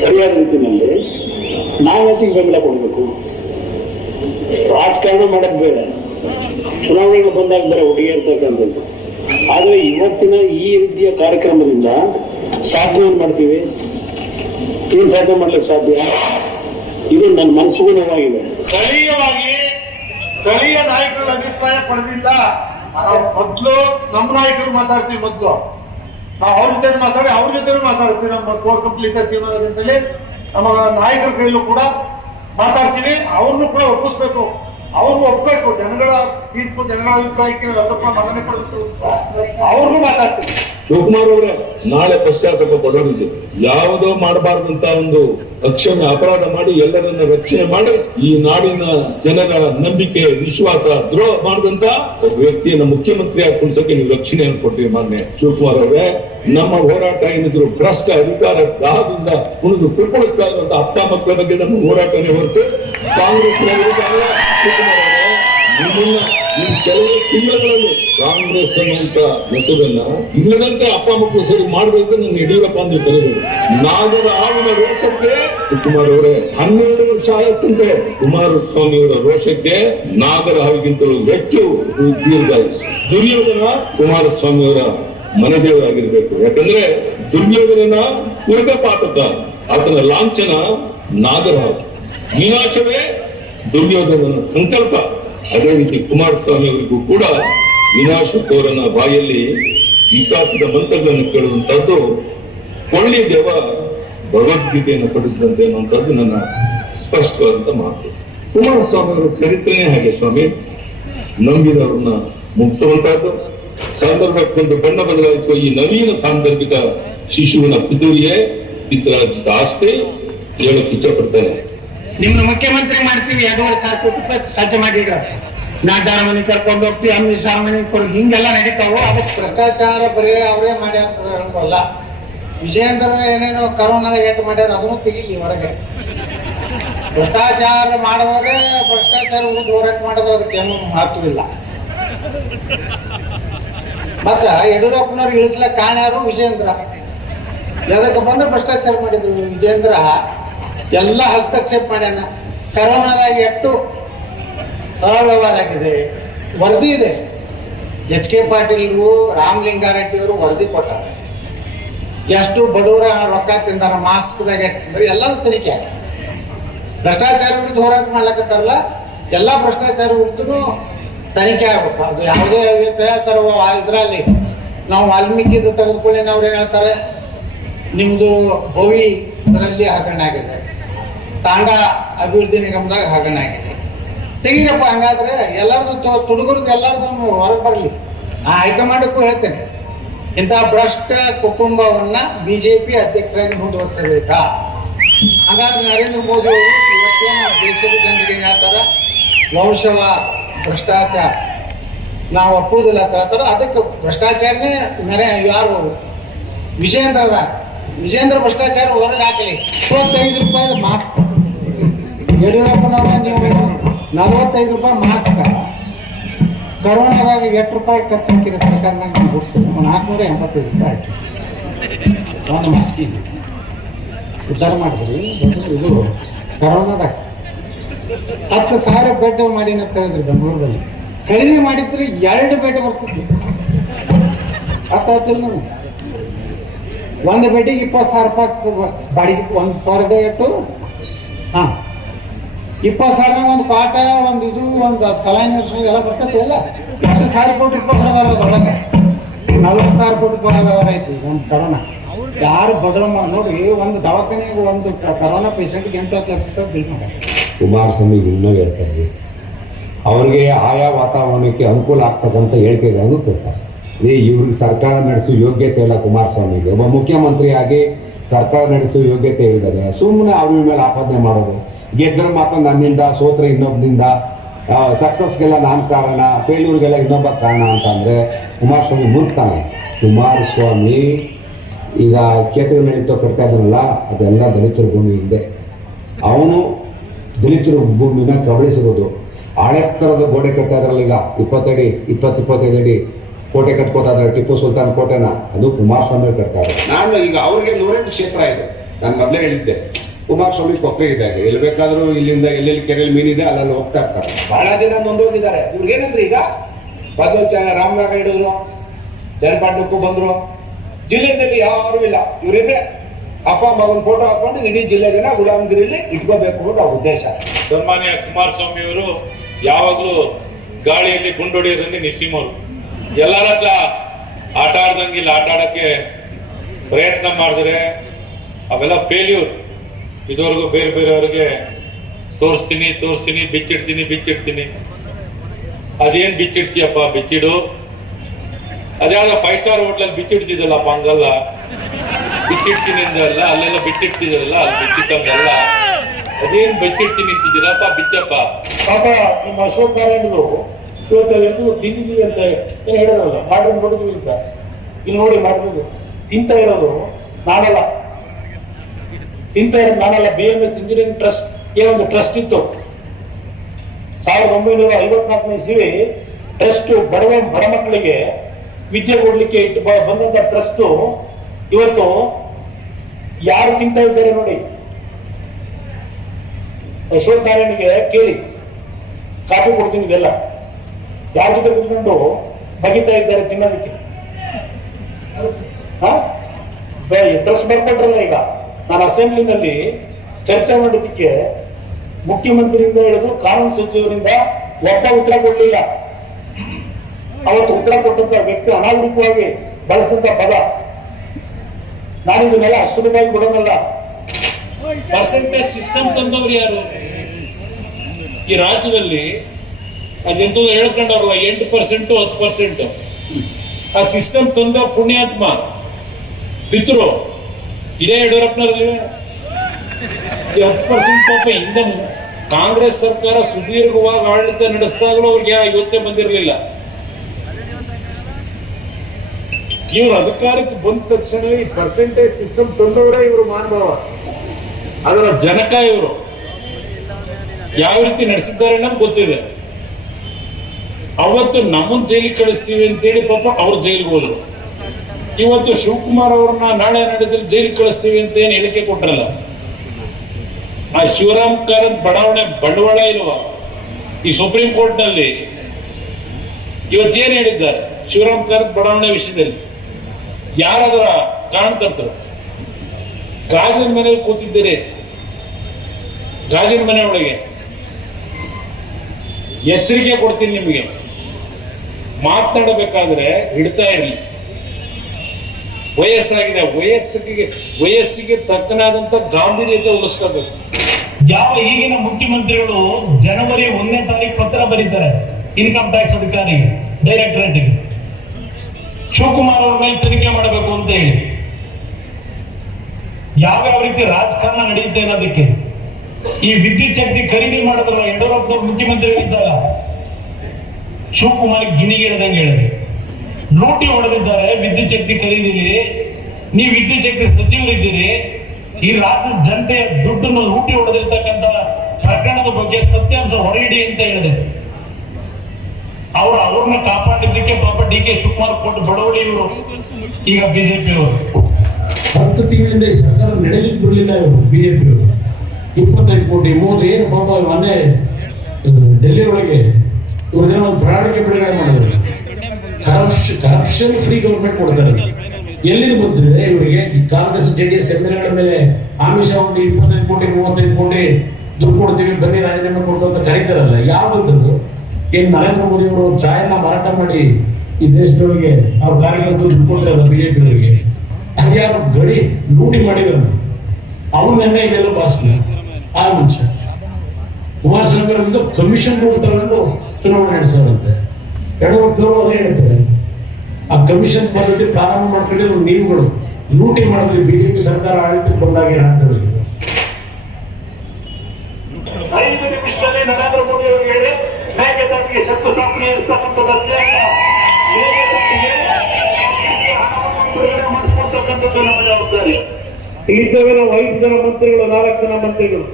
ಸರಿಯಾದ ರೀತಿಯಲ್ಲಿ ನಾವು ಬೆಂಬಲ ಕೊಡಬೇಕು. ರಾಜಕಾರಣ ಮಾಡೋದು ಬೇಡ. ಚುನಾವಣೆಗಳು ಬಂದಾಗ ಬೇರೆ ಒಟ್ಟಿಗೆ ಇರ್ತಕ್ಕಂಥದ್ದು. ಆದರೆ ಇವತ್ತಿನ ಈ ರೀತಿಯ ಕಾರ್ಯಕ್ರಮದಿಂದ ಸಾಧನೆ ಮಾಡ್ತೀವಿ? ಏನು ಸಾಧನೆ ಮಾಡ್ಲಿಕ್ಕೆ ಸಾಧ್ಯ? ಇದು ನನ್ನ ಮನಸ್ಸಿಗೂ ನೋವಾಗಿದೆ. ಸ್ಥಳೀಯವಾಗಿ ಸ್ಥಳೀಯ ನಾಯಕರ ಅಭಿಪ್ರಾಯ ಪಡೆದಿಲ್ಲ. ಮೊದ್ಲು ನಮ್ಮ ನಾಯಕರು ಮಾತಾಡ್ತೀವಿ ಮೊದ್ಲು. ನಾವು ಅವ್ರ ಜೊತೆ ಮಾತಾಡಿ, ಅವ್ರ ಜೊತೆ ಮಾತಾಡ್ತೀವಿ. ನಮ್ಮ ಕೋರ್ ಕಂಪ್ಲೀಟ್ ತೀರ್ಮಾನದಿಂದಲೇ ನಮ್ಮ ನಾಯಕರ ಕೈಲೂ ಕೂಡ ಮಾತಾಡ್ತೀವಿ. ಅವ್ರನ್ನು ಕೂಡ ಒಪ್ಪಿಸ್ಬೇಕು. ಅವ್ರನ್ನು ಒಪ್ಪಬೇಕು ಜನಗಳ ತೀರ್ಪು ಅಭಿಪ್ರಾಯಕ್ಕೆ ಕೊಡಬೇಕು ಅವ್ರಿಗೂ ಮಾತಾಡ್ತೀವಿ ಶಿವಕುಮಾರ್ ಅವರೇ ನಾಳೆ ಪಶ್ಚಾತ್ತಾಪ ಪಡೋದಿದೆ ಯಾವುದೋ ಮಾಡಬಾರ್ದಂತ ಒಂದು ಅಕ್ಷಮ್ಯ ಅಪರಾಧ ಮಾಡಿ ಎಲ್ಲರನ್ನ ರಕ್ಷಣೆ ಮಾಡಿ ಈ ನಾಡಿನ ಜನರ ನಂಬಿಕೆ ವಿಶ್ವಾಸ ದ್ರೋಹ ಮಾಡಿದಂತ ಒಬ್ಬ ವ್ಯಕ್ತಿಯನ್ನ ಮುಖ್ಯಮಂತ್ರಿ ಆಗಿ ಕುಣಿಸೋಕೆ ನೀವು ರಕ್ಷಣೆಯನ್ನು ಕೊಡ್ತೀವಿ ಮಾನ್ಯ ಶಿವಕುಮಾರ್ ಅವರೇ. ನಮ್ಮ ಹೋರಾಟ ಏನಿದ್ರು ಭ್ರಷ್ಟ ಅಧಿಕಾರ ದಾಹದಿಂದ ಕುಣಿದು ಕುಳ್ಕೊಳಿಸ್ತಾ ಇರುವಂತ ಅಪ್ಪ ಮಕ್ಕಳ ಬಗ್ಗೆ ನಮ್ಮ ಹೋರಾಟನೇ ಹೊರತು ಕಾಂಗ್ರೆಸ್ ಕೆಲವು ತಿಂಗಳಲ್ಲಿ ಕಾಂಗ್ರೆಸ್ ಅನ್ನುವಂತ ಹೆಸರನ್ನ ಇಲ್ಲದಂತೆ ಅಪ್ಪ ಮಕ್ಕಳು ಸರಿ ಮಾಡ್ಬೇಕು ನನ್ನ ಯಡಿಯೂರಪ್ಪ ಅಂತ ಕರೆದರು ನಾಗರ ಆವಿನ ರೋಷಕ್ಕೆ ಕುಮಾರ್ ಅವರೇ ಹನ್ನೆರಡು ವರ್ಷ ಆಯ್ತಂತೆ ಕುಮಾರಸ್ವಾಮಿ ಅವರ ರೋಷಕ್ಕೆ ನಾಗರ ಹಾವಿಗಿಂತಲೂ ಹೆಚ್ಚು ದುರ್ಯೋಧನ ಕುಮಾರಸ್ವಾಮಿ ಅವರ ಮನೆದೇವರಾಗಿರ್ಬೇಕು ಯಾಕಂದ್ರೆ ದುರ್ಯೋಧನನ ಉರ್ಗಪಾತಕ ಆತನ ಲಾಂಛನ ನಾಗರಹಾವು ವಿನಾಶವೇ ದುರ್ಯೋಧನನ ಸಂಕಲ್ಪ. ಅದೇ ರೀತಿ ಕುಮಾರಸ್ವಾಮಿ ಅವರಿಗೂ ಕೂಡ ವಿನಾಶಕೋರನ ಬಾಯಲ್ಲಿ ವಿಕಾಸದ ಮಂತ್ರಗಳನ್ನು ಕೇಳುವಂತದ್ದು ಕೊಳ್ಳಿ ದೇವ ಭಗವದ್ಗೀತೆಯನ್ನು ಪಡಿಸಿದಂತೆ ಅನ್ನುವಂಥದ್ದು ನನ್ನ ಸ್ಪಷ್ಟವಾದಂತ ಮಾತು. ಕುಮಾರಸ್ವಾಮಿ ಅವರ ಚರಿತ್ರೆನೇ ಹಾಗೆ ಸ್ವಾಮಿ. ನಂಬಿದವ್ರನ್ನ ಮುಗಿಸುವಂತಹದ್ದು. ಸಂದರ್ಭಕ್ಕೊಂದು ಬಣ್ಣ ಬದಲಾಯಿಸುವ ಈ ನವೀನ ಸಾಂದರ್ಭಿಕ ಶಿಶುವಿನ ಪಿತೂರಿಯೇ ಪಿತರಾಜಿತ ಆಸ್ತಿ ಹೇಳಕ್ ಇಷ್ಟಪಡ್ತೇನೆ ನಿಮ್ನ ಮುಖ್ಯಮಂತ್ರಿ ಮಾಡ್ತೀವಿ ಎರಡೂವರೆ ಸಾವಿರ ಕೋಟಿ ರೂಪಾಯಿ ಸಜ್ಜ ಮಾಡಿದ್ರ. ನಾಲ್ಕು ಮನೆ ಕರ್ಕೊಂಡು ಹೋಗ್ತೀವಿ ಅಮ್ಮ ಸಾರ ಮನೆ ಕೊಡು. ಹಿಂಗೆಲ್ಲ ನಡೀತಾವ? ಅದಕ್ಕೆ ಭ್ರಷ್ಟಾಚಾರ ಬರೀ ಅವರೇ ಮಾಡ್ಯಾರ ಅಂತ ಹೇಳೋದಲ್ಲ ವಿಜಯೇಂದ್ರ ಏನೇನೋ ಕರೋನಾದಾಗ ಎಟ್ಟು ಮಾಡ್ಯಾರ, ಅದನ್ನು ತೆಗಿಲಿ ಹೊರಗೆ. ಭ್ರಷ್ಟಾಚಾರ ಮಾಡಿದವ್ರೆ, ಭ್ರಷ್ಟಾಚಾರ ವಿರುದ್ಧ ಹೋರಾಟ ಮಾಡಿದ್ರೆ ಏನು ಮಹತ್ವವಿಲ್ಲ ಮತ್ತ ಯಡಿಯೂರಪ್ಪನವ್ರಿಗೆ ಇಳಿಸ್ಲಕ್ಕೆ ಕಾಣ್ಯಾರು ಯಾರು ವಿಜಯೇಂದ್ರ. ಎದಕ್ಕೆ ಬಂದ್ರೆ ಭ್ರಷ್ಟಾಚಾರ ಮಾಡಿದ್ರು? ವಿಜಯೇಂದ್ರ ಎಲ್ಲ ಹಸ್ತಕ್ಷೇಪ ಮಾಡ್ಯಾನ ಕರೋನಾದಾಗ ಎಷ್ಟು ಅವ್ಯವಹಾರ ಆಗಿದೆ ವರದಿ ಇದೆ. ಎಚ್ ಕೆ ಪಾಟೀಲ್ರು ರಾಮಲಿಂಗಾರೆಡ್ಡಿ ಅವರು ವರದಿ ಕೊಟ್ಟಾರೆ. ಎಷ್ಟು ಬಡವರ ರೊಕ್ಕ ತಿಂದಾರ ಮಾಸ್ಕ್ದಾಗ ತಿಂದಾರ ಎಲ್ಲರೂ ತನಿಖೆ. ಭ್ರಷ್ಟಾಚಾರ ವಿರುದ್ಧ ಹೋರಾಟ ಮಾಡ್ಲಕತ್ತಾರಲ್ಲ, ಎಲ್ಲ ಭ್ರಷ್ಟಾಚಾರ ವಿರುದ್ಧನು ತನಿಖೆ ಆಗ್ಬೇಕು. ಅದು ಯಾವುದೇ ಹೇಳ್ತಾರೋ ಇದರಲ್ಲಿ ನಾವು ವಾಲ್ಮೀಕಿದು ತೆಗೆದುಕೊಳ್ಳಿ ಅವ್ರು ಹೇಳ್ತಾರೆ? ನಿಮ್ಮದು ಭವಿ ಅದರಲ್ಲಿ ಹಗರಣ ಆಗಿದೆ ತಾಂಡ ಅಭಿವೃದ್ಧಿ ನಿಗಮದಾಗ ಹಗನಾಗಿದೆ ತೆಗೀರಪ್ಪ, ಹಂಗಾದ್ರೆ ಎಲ್ಲರದು ತುಡುಗರದ್ದು ಎಲ್ಲರದು ಹೊರಗೆ ಬರಲಿ. ನಾ ಹೈಕಮಾಂಡಕ್ಕೂ ಹೇಳ್ತೇನೆ. ಇಂಥ ಭ್ರಷ್ಟ ಕುಟುಂಬವನ್ನ ಬಿಜೆಪಿ ಅಧ್ಯಕ್ಷರಾಗಿ ಮುಂದುವರಿಸಬೇಕಾ? ಹಾಗಾದ್ರೆ ನರೇಂದ್ರ ಮೋದಿ ಅವರು ಇವತ್ತೇನು ದೇಶದ ಜನರಿಗೆ ಹೇಳ್ತಾರ ವಂಶವ, ಭ್ರಷ್ಟಾಚಾರ, ನಾವು ಒಪ್ಪುವುದಿಲ್ಲ ಅಂತ ಹೇಳ್ತಾರ ಅದಕ್ಕೆ ಭ್ರಷ್ಟಾಚಾರನೇ ನರೇ ಯಾರು ವಿಜೇಂದ್ರ ವಿಜೇಂದ್ರ ಭ್ರಷ್ಟಾಚಾರ ಹೊರಗೆ ಹಾಕಲಿ. ಇಪ್ಪತ್ತೈದು ರೂಪಾಯಿ ಮಾಸ್ಕ್. ಯಡಿಯೂರಪ್ಪನವರ ನೀವು ನಲವತ್ತೈದು ರೂಪಾಯಿ ಮಾಸ್ಕ್. ಕರೋನಾದಾಗ ಎಷ್ಟು ರೂಪಾಯಿ ಖರ್ಚು ಹಾಕಿರೋ ಸರ್ಕಾರ? ನಂಗೆ ಗೊತ್ತು. ನಾಲ್ಕುನೂರ ಎಂಬತ್ತೈದು ರೂಪಾಯಿ ಆಯ್ತು. ಒಂದು ಮಾಸ್ಕಿಗೆ ಉದ್ಧಾರ ಮಾಡಿದ್ರಿ. ಇದು ಕರೋನಾದಾಗ ಹತ್ತು ಸಾವಿರ ಬೆಡ್ ಮಾಡಿ ಅಂತ ಹೇಳಿದ್ರಿ ಬೆಂಗಳೂರಲ್ಲಿ. ಖರೀದಿ ಮಾಡಿದ್ರೆ ಎರಡು ಬೆಡ್ ಬರ್ತಿದ್ವಿ. ಅರ್ಥ ಆಯ್ತಿಲ್ಲ ನಾನು ಒಂದು ಬೆಡ್ಡಿಗೆ ಇಪ್ಪತ್ತು ಸಾವಿರ ರೂಪಾಯಿ ಬಾಡಿಗೆ, ಒಂದು ಪರ್ ಡೇ ಇಟ್ಟು ಹಾಂ. ಇಪ್ಪತ್ತು ಸಾವಿರ ಒಂದು ಪಾಠ ಒಂದು ಇದು, ಒಂದು ಸಲೈನ್ ಎಲ್ಲ ಬರ್ತೈತೆ, ಎಲ್ಲ. ಎಷ್ಟು ಸಾವಿರ ಕೋಟಿ ರೂಪಾಯಿ ನಲ್ವತ್ತು ಸಾವಿರ ಕೋಟಿ ವ್ಯವಹಾರ ಐತಿ ಒಂದು ಕರೋನಾ. ಯಾರು ಬಡ್ರ ನೋಡ್ರಿ ಒಂದು ದವಾಖಾನೆಗೆ ಒಂದು ಕರೋನಾ ಪೇಷಂಟ್ಗೆ ಎಂಟು ಹತ್ತು ಲಕ್ಷ ರೂಪಾಯಿ ಬಿಲ್ ಮಾಡ ಕುಮಾರಸ್ವಾಮಿ ಇನ್ನೂ ಹೇಳ್ತಾರೆ ಅವ್ರಿಗೆ ಆಯಾ ವಾತಾವರಣಕ್ಕೆ ಅನುಕೂಲ ಆಗ್ತದಂತ ಹೇಳಿಕೆಗಳನ್ನು ಕೊಡ್ತಾರೆ. ಏ, ಇವ್ರಿಗೆ ಸರ್ಕಾರ ನಡೆಸೋ ಯೋಗ್ಯತೆ ಇಲ್ಲ ಕುಮಾರಸ್ವಾಮಿಗೆ. ಒಬ್ಬ ಮುಖ್ಯಮಂತ್ರಿಯಾಗಿ ಸರ್ಕಾರ ನಡೆಸುವ ಯೋಗ್ಯತೆ ಇಲ್ಲದೆ ಸುಮ್ಮನೆ ಅವ್ರ ಮೇಲೆ ಆಪಾದನೆ ಮಾಡೋದು. ಗೆದ್ದರೆ ಮಾತ್ರ ನನ್ನಿಂದ, ಸೋತ್ರ ಇನ್ನೊಬ್ಬನಿಂದ ಸಕ್ಸಸ್ಗೆಲ್ಲ ನಾನು ಕಾರಣ ಫೇಲ್ಯೂರ್ಗೆಲ್ಲ ಇನ್ನೊಬ್ಬ ಕಾರಣ ಅಂತಂದರೆ ಕುಮಾರಸ್ವಾಮಿ ಮುರ್ತಾನೆ. ಕುಮಾರಸ್ವಾಮಿ ಈಗ ಕೇತಕ ನಡೀತೋ ಕಟ್ತಾ ಇದ್ದಾನಲ್ಲ, ಅದೆಲ್ಲ ದಲಿತರ ಭೂಮಿ ಇದೆ. ಅವನು ದಲಿತರ ಭೂಮಿನ ಕಬಳಿಸಿರೋದು ಥರದ ಗೋಡೆ ಕಟ್ತಾ ಇದ್ರಲ್ಲ ಈಗ, ಇಪ್ಪತ್ತಡಿ, ಇಪ್ಪತ್ತು, ಇಪ್ಪತ್ತೈದು ಅಡಿ. ಕೋಟೆ ಕಟ್ಕೋತಾ ಇದ್ದಾರೆ ಟಿಪ್ಪು ಸುಲ್ತಾನ್ ಕೋಟೆನ? ಅದು ಕುಮಾರಸ್ವಾಮಿ ಕಟ್ತಾರೆ. ನಾನು ಈಗ ಅವ್ರಿಗೆ ನೂರೆಂಟು ಕ್ಷೇತ್ರ ಇದೆ. ನಾನು ಮೊದಲೇ ಹೇಳಿದ್ದೆ. ಕುಮಾರಸ್ವಾಮಿ ಕೊಪ್ಪೆ ಇದೆ ಎಲ್ಲಿ ಬೇಕಾದರೂ ಇಲ್ಲಿಂದ ಎಲ್ಲೆಲ್ಲಿ ಕೆರೆಯಲ್ಲಿ ಮೀನಿದೆ ಅಲ್ಲಲ್ಲಿ ಹೋಗ್ತಾ ಇರ್ತಾರೆ. ಬಹಳ ಜನ ನೊಂದೋಗಿದ್ದಾರೆ. ಇವ್ರಿಗೇನಂದ್ರೆ ಈಗ? ಚ ರಾಮನಾಗ ಹಿಡಿದ್ರು, ಚನ್ನಪಟ್ಟಣಕ್ಕೂ ಬಂದರು. ಜಿಲ್ಲೆಯಲ್ಲಿ ಯಾರು ಇಲ್ಲ. ಇವರಿದ್ರೆ ಅಪ್ಪ ಮಗನ ಫೋಟೋ ಹಾಕೊಂಡು ಇಡೀ ಜಿಲ್ಲೆ ಜನ ಗುಲಾಮಗಿರಿಯಲ್ಲಿ ಇಟ್ಕೋಬೇಕು ಅಂತ ಅವ್ರ ಉದ್ದೇಶ. ಸನ್ಮಾನ್ಯ ಕುಮಾರಸ್ವಾಮಿ ಅವರು ಯಾವಾಗಲೂ ಗಾಳಿಯಲ್ಲಿ ಗುಂಡೊಡೆಯೋದ್ರಲ್ಲಿ ನಿಸ್ಸೀಮರು. ಎಲ್ಲರ ಹತ್ರ ಆಟ ಆಡ್ದಂಗಿಲ್ಲ ಆಟ ಆಡಕ್ಕೆ ಪ್ರಯತ್ನ ಮಾಡಿದ್ರೆ ಅವೆಲ್ಲ ಫೇಲ್ಯೂರ್ ಇದುವರೆಗೂ ಬೇರೆ ಬೇರೆಯವ್ರಿಗೆ ತೋರಿಸ್ತೀನಿ ತೋರಿಸ್ತೀನಿ, ಬಿಚ್ಚಿಡ್ತೀನಿ ಬಿಚ್ಚಿಡ್ತೀನಿ. ಅದೇನು ಬಿಚ್ಚಿಡ್ತೀಯಪ್ಪ, ಬಿಚ್ಚಿಡು. ಅದ್ಯಾವ ಫೈವ್ ಸ್ಟಾರ್ ಹೋಟ್ಲಲ್ಲಿ ಬಿಚ್ಚಿಡ್ತಿದ್ದಲ್ಲಪ್ಪ ಹಂಗಲ್ಲ. ಬಿಚ್ಚಿಡ್ತೀನಿ ಅಂದಲ್ಲ ಅಲ್ಲೆಲ್ಲ ಬಿಚ್ಚಿಡ್ತಿದ್ದಲ್ಲ, ಅಲ್ಲಿ ಬಿಚ್ಚಿಟ್ಟಂಗಲ್ಲ. ಅದೇನು ಬಿಚ್ಚಿಡ್ತೀನಿ ಅಂತಿದ್ದೀರಪ್ಪ, ಬಿಚ್ಚಪ್ಪ. ಪಾಪ, ನಿಮ್ಮ ಅಶೋಕ್ ನಾರಾಯಣರು ಇವತ್ತು ಅದೆಂದು ತಿಂದಿದ್ವಿ ಅಂತ ಏನು ಹೇಳೋದಲ್ಲ ಮಾಡ್ಕೊಂಡು ನೋಡಿದ್ವಿ ಅಂತ. ಇಲ್ಲಿ ನೋಡಿ ಮಾಡ್ಬೋದು. ತಿಂತ ಇರೋದು ನಾನಲ್ಲ. ತಿಂತ ಇರೋದು ನಾನಲ್ಲ. B M S engineering trust ಏನೊಂದು ಟ್ರಸ್ಟ್ ಇತ್ತು. ಸಾವಿರದ ಒಂಬೈನೂರ ಐವತ್ನಾಲ್ಕನೇ ಇಸ್ವಿ ಟ್ರಸ್ಟ್ ಬಡವ ಬಡ ಮಕ್ಕಳಿಗೆ ವಿದ್ಯೆ ಕೊಡ್ಲಿಕ್ಕೆ ಇಟ್ಟು ಬಂದಂತ ಟ್ರಸ್ಟ್ ಇವತ್ತು ಯಾರು ತಿಂತ ಇದ್ದಾರೆ ನೋಡಿ? ಅಶೋಕ್ ನಾರಾಯಣಿಗೆ ಕೇಳಿ. ಕಾಪಿ ಕೊಡ್ತೀನಿ ಇದೆಲ್ಲ. ಯಾರ ಜೊತೆ ಕುತ್ಕೊಂಡು ಬಗಿತಾ ಇದ್ದಾರೆ ತಿನ್ನೋದಕ್ಕೆ? ಡ್ರೆಸ್ ಬರ್ಕೊಟ್ರಲ್ಲ ಈಗ? ನಾನು ಅಸೆಂಬ್ಲಿನಲ್ಲಿ ಚರ್ಚೆ ಮಾಡೋದಕ್ಕೆ ಮುಖ್ಯಮಂತ್ರಿಯಿಂದ ಹಿಡಿದು ಕಾನೂನು ಸಚಿವರಿಂದ ಒಬ್ಬ ಉತ್ತರ ಕೊಡಲಿಲ್ಲ. ಅವತ್ತು ಉತ್ತರ ಕೊಟ್ಟಂತ ವ್ಯಕ್ತಿ ಅನಾಗರಿಕವಾಗಿ ಬಳಸಿದಂತ ಪದ. ನಾನು ಇದನ್ನೆಲ್ಲ ಅಷ್ಟುವಾಗಿ ಕೊಡೋದಲ್ಲ ಪರ್ಸೆಂಟೇಜ್ ಸಿಸ್ಟಮ್ ತಂದವರು ಯಾರು? ಈ ರಾಜ್ಯದಲ್ಲಿ ಅದೆಂತೂ ಹೇಳ್ಕೊಂಡವ್ರಲ್ಲ, ಎಂಟು ಪರ್ಸೆಂಟ್, ಹತ್ತು ಪರ್ಸೆಂಟ್. ಆ ಸಿಸ್ಟಮ್ ತಂದ ಪುಣ್ಯಾತ್ಮ, ಪಿತೃ. ಇದೇ ಯಡಿಯೂರಪ್ಪನವ್ರಲ್ಲಿ. ಹತ್ತು ಪರ್ಸೆಂಟ್ ಪಾಪ ಹಿಂದೆ ಕಾಂಗ್ರೆಸ್ ಸರ್ಕಾರ ಸುದೀರ್ಘವಾಗಿ ಆಡಳಿತ ನಡೆಸಿದಾಗಲೂ ಅವ್ರಿಗೆ ಇವತ್ತೇ ಬಂದಿರಲಿಲ್ಲ. ಇವರು ಅಧಿಕಾರಕ್ಕೆ ಬಂದ ತಕ್ಷಣ ಈ ಪರ್ಸೆಂಟೇಜ್ ಸಿಸ್ಟಮ್ ತಂದವರೇ ಇವರು ಮಾನವ ಅದರ ಜನಕ ಇವರು. ಯಾವ ರೀತಿ ನಡೆಸಿದ್ದಾರೆ ಅನ್ನೋದು ಗೊತ್ತಿದೆ. ಅವತ್ತು ನಮ್ಮನ್ನ ಜೈಲಿಗೆ ಕಳಿಸ್ತೀವಿ ಅಂತೇಳಿ ಪಾಪ ಅವ್ರು ಜೈಲಿಗೆ ಹೋದ್ರು. ಇವತ್ತು ಶಿವಕುಮಾರ್ ಅವ್ರನ್ನ ನಾಳೆ ನಡೆದ್ರೆ ಜೈಲಿಗೆ ಕಳಿಸ್ತೀವಿ ಅಂತ ಏನು ಹೇಳಿಕೆ ಕೊಟ್ರಲ್ಲ? ಆ ಶಿವರಾಮ್ ಕಾರಂತ್ ಬಡಾವಣೆ ಬಂಡವಾಳ ಇಲ್ವ? ಈ ಸುಪ್ರೀಂ ಕೋರ್ಟ್ನಲ್ಲಿ ಇವತ್ತೇನು ಹೇಳಿದ್ದಾರೆ? ಶಿವರಾಮ್ ಕಾರಂತ್ ಬಡಾವಣೆ ವಿಷಯದಲ್ಲಿ. ಯಾರಾದ್ರ ಕಾರಣಕರ್ತರು ಗಾಜಿನ ಮನೆಯಲ್ಲಿ ಕೂತಿದ್ದೀರಿ. ಗಾಜಿನ ಮನೆ ಒಳಗೆ. ಎಚ್ಚರಿಕೆ ಕೊಡ್ತೀನಿ ನಿಮಗೆ. ಮಾತನಾಡಬೇಕಾದ್ರೆ ಹಿಡ್ತಾ ಇರಲಿ. ವಯಸ್ಸಾಗಿದೆ, ವಯಸ್ಸಿಗೆ ವಯಸ್ಸಿಗೆ ತಕ್ಕನಾದಂತ ಗಾಂಭೀರ್ಯತೆ ಉಳಿಸ್ಕೋಬೇಕು ಯಾವ ಈಗಿನ ಮುಖ್ಯಮಂತ್ರಿಗಳು ಜನವರಿ ಒಂದನೇ ತಾರೀಕು ಪತ್ರ ಬರೀತಾರೆ ಇನ್ಕಮ್ ಟ್ಯಾಕ್ಸ್ ಅಧಿಕಾರಿ ಡೈರೆಕ್ಟರೇಟ್ಗೆ ಶಿವಕುಮಾರ್ ಅವರ ಮೇಲೆ ತನಿಖೆ ಮಾಡಬೇಕು ಅಂತ ಹೇಳಿ. ಯಾವ್ಯಾವ ರೀತಿ ರಾಜಕಾರಣ ನಡೆಯುತ್ತೆ ಅನ್ನೋದಕ್ಕೆ. ಈ ವಿದ್ಯುತ್ ಶಕ್ತಿ ಖರೀದಿ ಮಾಡಿದ್ರ ಯಡಿಯೂರಪ್ಪನವ್ರು ಮುಖ್ಯಮಂತ್ರಿ ಇದ್ದಾಗ ಶಿವಕುಮಾರ್ ಗಿಣಿಗೆ ಹೇಳ್ದಂಗೆ ಹೇಳಿದೆ ಲೂಟಿ ಹೊಡೆದಿದ್ದಾರೆ ವಿದ್ಯುತ್ ಶಕ್ತಿ ಖರೀದಿಲಿ ನೀವು ವಿದ್ಯುತ್ ಶಕ್ತಿ ಸಚಿವರಿದ್ದೀರಿ. ಈ ರಾಜ್ಯದ ಜನತೆಯ ದುಡ್ಡನ್ನು ಲೂಟಿ ಹೊಡೆದಿರ್ತಕ್ಕಂಥ ಪ್ರಕರಣದ ಬಗ್ಗೆ ಸತ್ಯಾಂಶ ಹೊರಗಿಡಿ ಅಂತ ಹೇಳಿದೆ. ಅವ್ರು ಅವ್ರನ್ನ ಕಾಪಾಡಿದ್ದಕ್ಕೆ ಪಾಪ ಡಿ ಕೆ ಶಿವಕುಮಾರ್ ಕೊಟ್ಟು ಬಡವಳಿ ಇವರು. ಈಗ ಬಿಜೆಪಿ ಅವರು. ಹತ್ತು ತಿಂಗಳಿಂದ ಸರ್ಕಾರ ನಡೆಯಲಿಕ್ಕೆ ಬಿಡಲಿಲ್ಲ ಇವರು, ಬಿಜೆಪಿ ಅವರು. ಇಪ್ಪತ್ತೈದು ಕೋಟಿ ಮೂರು ಏನು ಪಾಪ ಮೊನ್ನೆ ಡೆಲ್ಲಿ ಒಳಗೆ ಇವ್ರದೇನೋ ಒಂದು ಪ್ರಣಾಳಿಕೆ ಬಿಡುಗಡೆ ಮಾಡಿದ್ರು. ಕರಪ್ಷನ್ ಕರಪ್ಷನ್ ಫ್ರೀ ಗೌರ್ಮೆಂಟ್ ಕೊಡ್ತಾರೆ. ಎಲ್ಲಿಂದ ಬಂದಿದೆ? ಇವರಿಗೆ ಕಾಂಗ್ರೆಸ್, ಜೆ ಡಿ ಎಸ್ ಎಲ್ ಮೇಲೆ ಆಮಿಷ ಒಂದು ಇಪ್ಪತ್ತೈದು ಕೋಟಿ, ಮೂವತ್ತೈದು ಕೋಟಿ ದುಡ್ಡು ಕೊಡ್ತೀವಿ, ಬನ್ನಿ ರಾಜೀನಾಮೆ ಕೊಟ್ಟು ಅಂತ ಕರೀತಾರಲ್ಲ. ಯಾವ ಬಂದದ್ದು ಏನು ನರೇಂದ್ರ ಮೋದಿ ಅವರು ಚಾಯನ್ನ ಮಾರಾಟ ಮಾಡಿ ಈ ದೇಶದೊಳಗೆ ಅವ್ರ ಕಾರ್ಯಕರ್ತರು ದುಡ್ಡು ಕೊಡ್ತಾರಲ್ಲ ಬಿಜೆಪಿ ಅವರಿಗೆ ಅದ್ಯಾರು ಗಡಿ ಲೂಟಿ ಮಾಡಿದ್ರು ಅವನ್ನೆಲ್ಲ ಇದೆಲ್ಲ ಭಾಷಣ ಆ ಮನುಷ್ಯ. ಕುಮಾರಸ್ವಾಮಿ ಅವರಿಂದ ಕಮಿಷನ್ ಕೊಡ್ತಾರೆಂದು ಚುನಾವಣೆ ನಡೆಸೋರಂತೆ ಯಡಿಯೂರಪ್ಪನವರು ಅದೇ ಹೇಳ್ತಾರೆ ಆ ಕಮಿಷನ್ ಪದ್ಧತಿ ಪ್ರಾರಂಭ ಮಾಡ್ಕೊಂಡಿದ್ರು ನೀವುಗಳು. ಲೂಟಿ ಮಾಡಿದ್ರಿ ಬಿಜೆಪಿ ಸರ್ಕಾರ ಆಡಳಿತಕ್ಕೆ ಬಂದಾಗ ಏನಾಗ್ತದೆ ಐದು ನಿಮಿಷದಲ್ಲಿ ನರೇಂದ್ರ ಮೋದಿ ಅವರು ಹೇಳಿ ಮೇಕೆದಾಟಿಗೆ ನಮ್ಮ ಜವಾಬ್ದಾರಿ ನಾವು ಐದು ಜನ ಮಂತ್ರಿಗಳು ನಾಲ್ಕು ಜನ ಮಂತ್ರಿಗಳು.